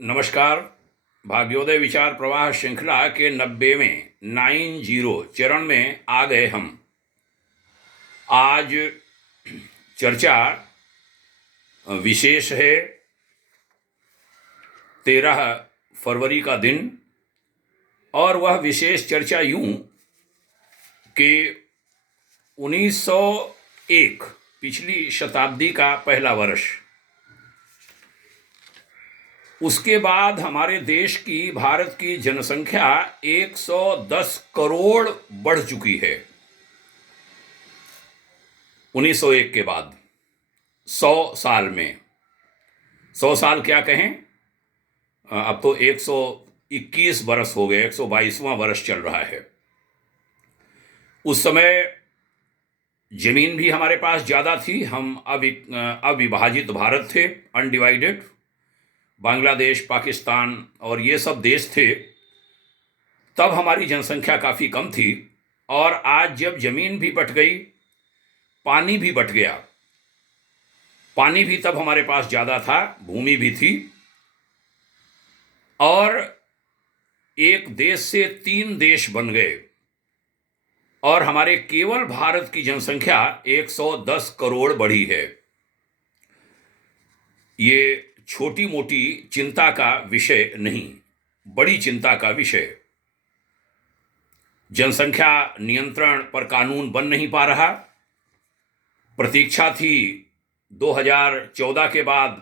नमस्कार। भाग्योदय विचार प्रवाह श्रृंखला के 90वें 90 चरण में आ गए हम। आज चर्चा विशेष है। 13 फरवरी का दिन, और वह विशेष चर्चा यूं कि 1901 पिछली शताब्दी का पहला वर्ष, उसके बाद हमारे देश की, भारत की जनसंख्या 110 करोड़ बढ़ चुकी है। 1901 के बाद 100 साल में, 100 साल क्या कहें, अब तो 121 बरस हो गए, 122वां वर्ष चल रहा है। उस समय जमीन भी हमारे पास ज़्यादा थी, हम अविभाजित भारत थे, अनडिवाइडेड। बांग्लादेश, पाकिस्तान और ये सब देश थे। तब हमारी जनसंख्या काफ़ी कम थी, और आज जब जमीन भी बट गई, पानी भी बट गया। पानी भी तब हमारे पास ज़्यादा था, भूमि भी थी, और एक देश से 3 देश बन गए, और हमारे केवल भारत की जनसंख्या 110 करोड़ बढ़ी है। ये छोटी मोटी चिंता का विषय नहीं, बड़ी चिंता का विषय। जनसंख्या नियंत्रण पर कानून बन नहीं पा रहा। प्रतीक्षा थी 2014 के बाद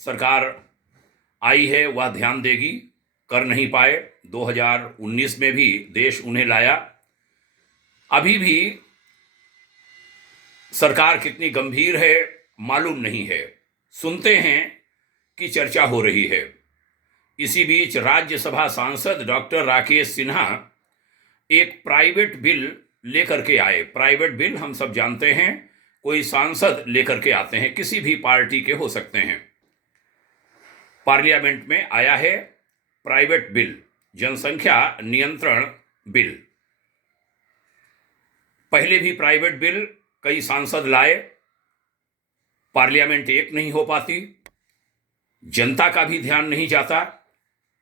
सरकार आई है, वह ध्यान देगी, कर नहीं पाए। 2019 में भी देश उन्हें लाया। अभी भी सरकार कितनी गंभीर है मालूम नहीं है। सुनते हैं की चर्चा हो रही है। इसी बीच राज्यसभा सांसद डॉक्टर राकेश सिन्हा एक प्राइवेट बिल लेकर के आए। प्राइवेट बिल हम सब जानते हैं, कोई सांसद लेकर के आते हैं, किसी भी पार्टी के हो सकते हैं। पार्लियामेंट में आया है प्राइवेट बिल, जनसंख्या नियंत्रण बिल। पहले भी प्राइवेट बिल कई सांसद लाए, पार्लियामेंट एक नहीं हो पाती। जनता का भी ध्यान नहीं जाता।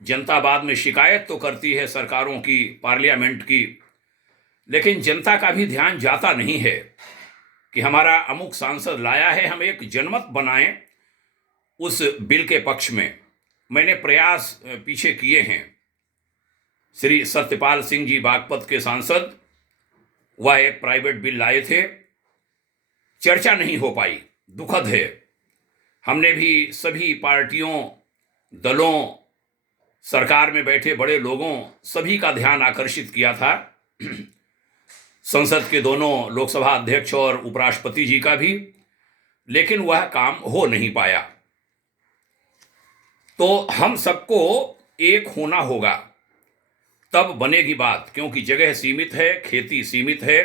जनता बाद में शिकायत तो करती है सरकारों की, पार्लियामेंट की, लेकिन जनता का भी ध्यान जाता नहीं है कि हमारा अमुक सांसद लाया है, हम एक जनमत बनाएं उस बिल के पक्ष में। मैंने प्रयास पीछे किए हैं। श्री सत्यपाल सिंह जी बागपत के सांसद, वह एक प्राइवेट बिल लाए थे, चर्चा नहीं हो पाई, दुखद है। हमने भी सभी पार्टियों, दलों, सरकार में बैठे बड़े लोगों, सभी का ध्यान आकर्षित किया था। संसद के दोनों लोकसभा अध्यक्ष और उपराष्ट्रपति जी का भी, लेकिन वह काम हो नहीं पाया। तो हम सबको एक होना होगा, तब बनेगी बात, क्योंकि जगह सीमित है, खेती सीमित है,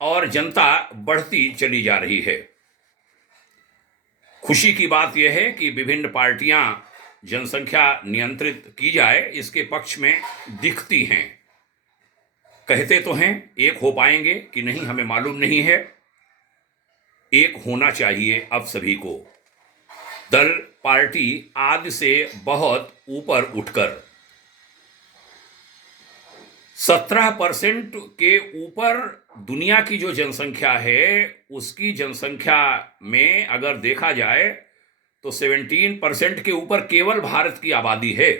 और जनता बढ़ती चली जा रही है। खुशी की बात यह है कि विभिन्न पार्टियां जनसंख्या नियंत्रित की जाए इसके पक्ष में दिखती हैं। कहते तो हैं एक हो पाएंगे कि नहीं हमें मालूम नहीं है। एक होना चाहिए अब सभी को, दल पार्टी आदि से बहुत ऊपर उठकर। 17% के ऊपर दुनिया की जो जनसंख्या है, उसकी जनसंख्या में अगर देखा जाए तो 17% के ऊपर केवल भारत की आबादी है।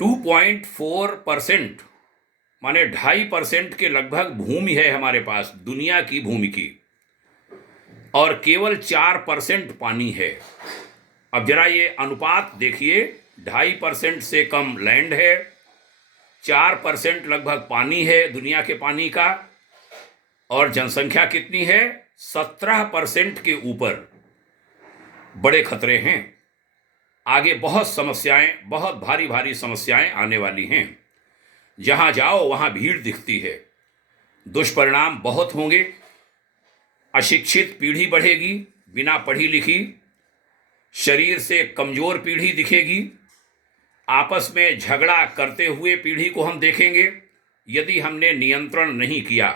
2.4% माने 2.5% के लगभग भूमि है हमारे पास, दुनिया की भूमि की, और केवल 4% पानी है। अब जरा ये अनुपात देखिए, 2.5% से कम लैंड है, 4% लगभग पानी है दुनिया के पानी का, और जनसंख्या कितनी है, 17% के ऊपर। बड़े खतरे हैं। आगे बहुत समस्याएं, बहुत भारी भारी समस्याएं आने वाली हैं। जहां जाओ वहां भीड़ दिखती है। दुष्परिणाम बहुत होंगे। अशिक्षित पीढ़ी बढ़ेगी, बिना पढ़ी लिखी, शरीर से कमजोर पीढ़ी दिखेगी। आपस में झगड़ा करते हुए पीढ़ी को हम देखेंगे यदि हमने नियंत्रण नहीं किया।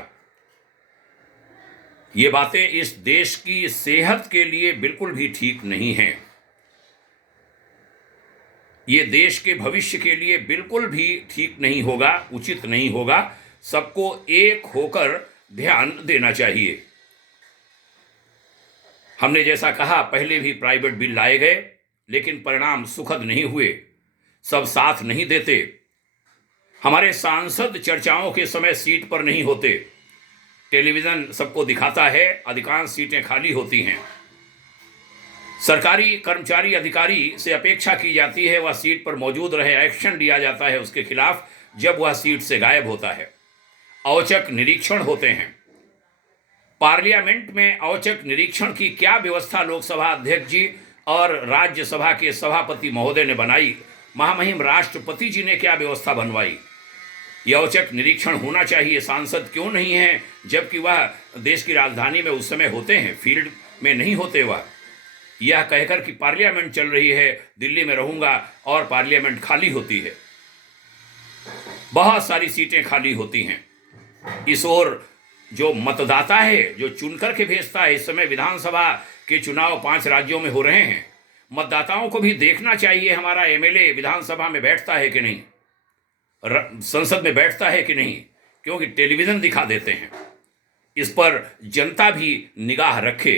ये बातें इस देश की सेहत के लिए बिल्कुल भी ठीक नहीं हैं। ये देश के भविष्य के लिए बिल्कुल भी ठीक नहीं होगा, उचित नहीं होगा। सबको एक होकर ध्यान देना चाहिए। हमने जैसा कहा, पहले भी प्राइवेट बिल लाए गए, लेकिन परिणाम सुखद नहीं हुए। सब साथ नहीं देते। हमारे सांसद चर्चाओं के समय सीट पर नहीं होते। टेलीविजन सबको दिखाता है, अधिकांश सीटें खाली होती हैं। सरकारी कर्मचारी अधिकारी से अपेक्षा की जाती है वह सीट पर मौजूद रहे, एक्शन लिया जाता है उसके खिलाफ जब वह सीट से गायब होता है। औचक निरीक्षण होते हैं। पार्लियामेंट में औचक निरीक्षण की क्या व्यवस्था लोकसभा अध्यक्ष जी और राज्यसभा के सभापति महोदय ने बनाई? महामहिम राष्ट्रपति जी ने क्या व्यवस्था बनवाई? यह औचक निरीक्षण होना चाहिए। सांसद क्यों नहीं है, जबकि वह देश की राजधानी में उस समय होते हैं, फील्ड में नहीं होते वह? यह कहकर कि पार्लियामेंट चल रही है, दिल्ली में रहूंगा, और पार्लियामेंट खाली होती है। बहुत सारी सीटें खाली होती हैं। इस ओर जो मतदाता है, जो चुनकर के भेजता है, इस समय विधानसभा के चुनाव 5 राज्यों में हो रहे हैं। मतदाताओं को भी देखना चाहिए हमारा एमएलए विधानसभा में बैठता है कि नहीं, संसद में बैठता है कि नहीं, क्योंकि टेलीविजन दिखा देते हैं। इस पर जनता भी निगाह रखे,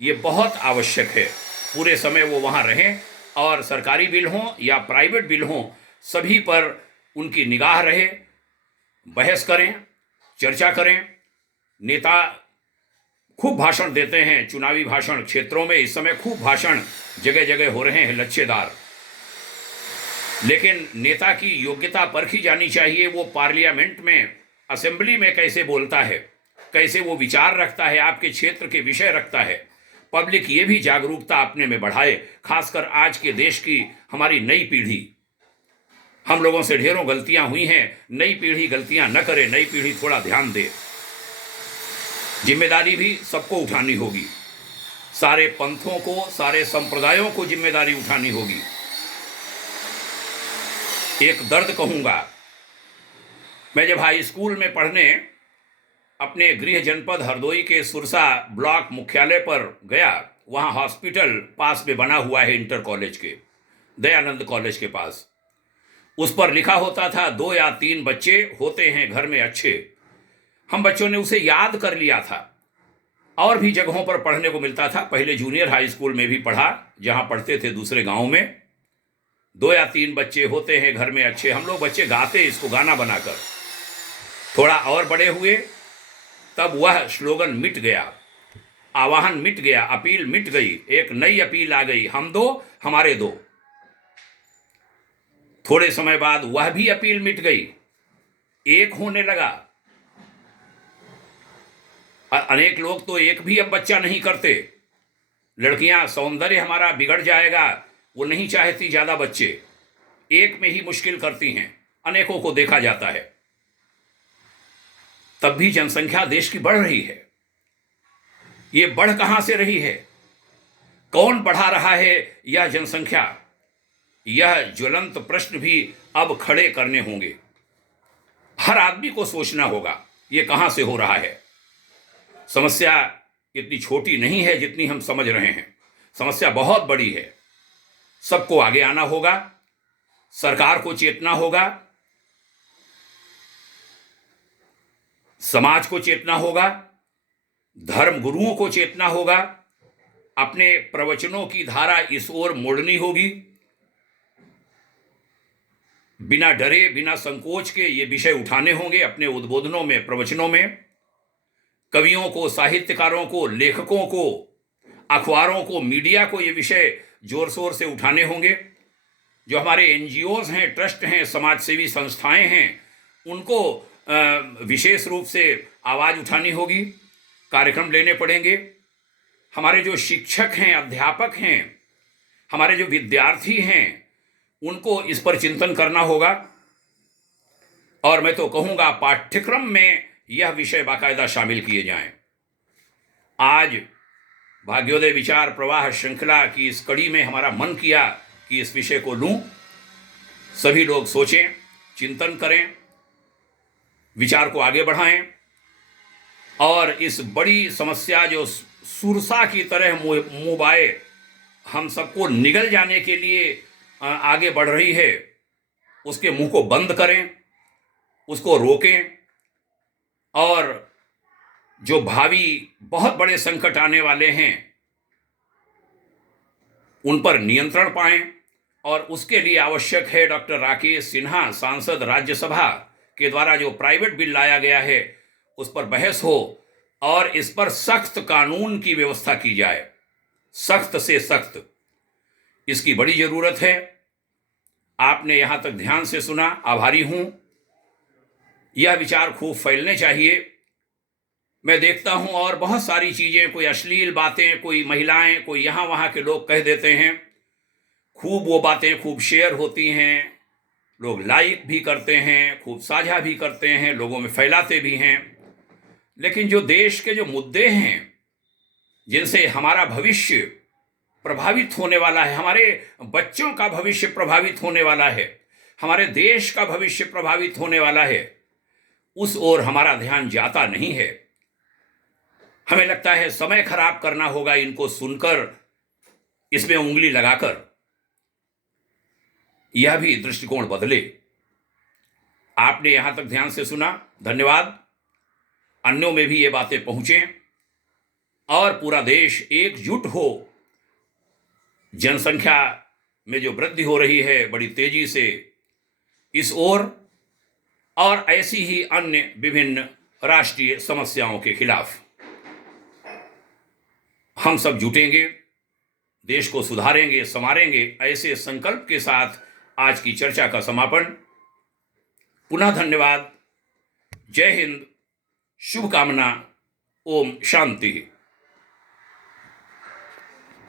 ये बहुत आवश्यक है। पूरे समय वो वहाँ रहें और सरकारी बिल हों या प्राइवेट बिल हों, सभी पर उनकी निगाह रहे। बहस करें, चर्चा करें। नेता खूब भाषण देते हैं, चुनावी भाषण क्षेत्रों में इस समय खूब भाषण जगह जगह हो रहे हैं, लच्छेदार। लेकिन नेता की योग्यता परखी जानी चाहिए। वो पार्लियामेंट में, असेंबली में कैसे बोलता है, कैसे वो विचार रखता है, आपके क्षेत्र के विषय रखता है। पब्लिक ये भी जागरूकता अपने में बढ़ाए, खासकर आज के देश की हमारी नई पीढ़ी। हम लोगों से ढेरों गलतियां हुई हैं, नई पीढ़ी गलतियां न करे, नई पीढ़ी थोड़ा ध्यान दे। जिम्मेदारी भी सबको उठानी होगी। सारे पंथों को, सारे संप्रदायों को जिम्मेदारी उठानी होगी। एक दर्द कहूंगा, मैं जब हाई स्कूल में पढ़ने अपने गृह जनपद हरदोई के सुरसा ब्लॉक मुख्यालय पर गया, वहाँ हॉस्पिटल पास में बना हुआ है, इंटर कॉलेज के, दयानंद कॉलेज के पास। उस पर लिखा होता था 2 या 3 बच्चे होते हैं घर में अच्छे। हम बच्चों ने उसे याद कर लिया था। और भी जगहों पर पढ़ने को मिलता था। पहले जूनियर हाई स्कूल में भी पढ़ा, जहाँ पढ़ते थे दूसरे गाँव में। 2 या 3 बच्चे होते हैं घर में अच्छे। हम लोग बच्चे गाते इसको गाना बनाकर। थोड़ा और बड़े हुए तब वह स्लोगन मिट गया, आह्वान मिट गया, अपील मिट गई। एक नई अपील आ गई, हम 2 हमारे 2। थोड़े समय बाद वह भी अपील मिट गई, एक होने लगा। अनेक लोग तो एक भी अब बच्चा नहीं करते। लड़कियां, सौंदर्य हमारा बिगड़ जाएगा, वो नहीं चाहती ज़्यादा बच्चे, एक में ही मुश्किल करती हैं। अनेकों को देखा जाता है। तब भी जनसंख्या देश की बढ़ रही है। ये बढ़ कहां से रही है? कौन बढ़ा रहा है यह जनसंख्या? यह ज्वलंत प्रश्न भी अब खड़े करने होंगे। हर आदमी को सोचना होगा ये कहां से हो रहा है। समस्या इतनी छोटी नहीं है जितनी हम समझ रहे हैं। समस्या बहुत बड़ी है। सबको आगे आना होगा, सरकार को चेतना होगा, समाज को चेतना होगा, धर्म गुरुओं को चेतना होगा। अपने प्रवचनों की धारा इस ओर मोड़नी होगी। बिना डरे, बिना संकोच के ये विषय उठाने होंगे अपने उद्बोधनों में, प्रवचनों में। कवियों को, साहित्यकारों को, लेखकों को, अखबारों को, मीडिया को ये विषय जोर शोर से उठाने होंगे। जो हमारे एनजीओज हैं, ट्रस्ट हैं, समाजसेवी संस्थाएं हैं, उनको विशेष रूप से आवाज़ उठानी होगी, कार्यक्रम लेने पड़ेंगे। हमारे जो शिक्षक हैं, अध्यापक हैं, हमारे जो विद्यार्थी हैं, उनको इस पर चिंतन करना होगा। और मैं तो कहूँगा पाठ्यक्रम में यह विषय बाकायदा शामिल किए जाएं। आज भाग्योदय विचार प्रवाह श्रृंखला की इस कड़ी में हमारा मन किया कि इस विषय को लूं। सभी लोग सोचें, चिंतन करें, विचार को आगे बढ़ाएं और इस बड़ी समस्या जो सुरसा की तरह मुंह बाए हम सबको निगल जाने के लिए आगे बढ़ रही है उसके मुंह को बंद करें, उसको रोकें, और जो भावी बहुत बड़े संकट आने वाले हैं उन पर नियंत्रण पाएं। और उसके लिए आवश्यक है डॉक्टर राकेश सिन्हा सांसद राज्यसभा के द्वारा जो प्राइवेट बिल लाया गया है उस पर बहस हो और इस पर सख्त कानून की व्यवस्था की जाए, सख्त से सख्त। इसकी बड़ी जरूरत है। आपने यहां तक ध्यान से सुना, आभारी हूं। यह विचार खूब फैलने चाहिए। मैं देखता हूं और बहुत सारी चीजें, कोई अश्लील बातें, कोई महिलाएं, कोई यहां वहां के लोग कह देते हैं, खूब वो बातें खूब शेयर होती हैं, लोग लाइक भी करते हैं, खूब साझा भी करते हैं, लोगों में फैलाते भी हैं। लेकिन जो देश के जो मुद्दे हैं जिनसे हमारा भविष्य प्रभावित होने वाला है, हमारे बच्चों का भविष्य प्रभावित होने वाला है, हमारे देश का भविष्य प्रभावित होने वाला है, उस ओर हमारा ध्यान जाता नहीं है। हमें लगता है समय खराब करना होगा इनको सुनकर, इसमें उंगली लगाकर। यह भी दृष्टिकोण बदले। आपने यहां तक ध्यान से सुना, धन्यवाद। अन्यों में भी ये बातें पहुंचें और पूरा देश एकजुट हो। जनसंख्या में जो वृद्धि हो रही है बड़ी तेजी से, इस ओर और ऐसी ही अन्य विभिन्न राष्ट्रीय समस्याओं के खिलाफ हम सब जुटेंगे, देश को सुधारेंगे, संवारेंगे। ऐसे संकल्प के साथ आज की चर्चा का समापन। पुनः धन्यवाद। जय हिंद, शुभकामना। ओम शांति।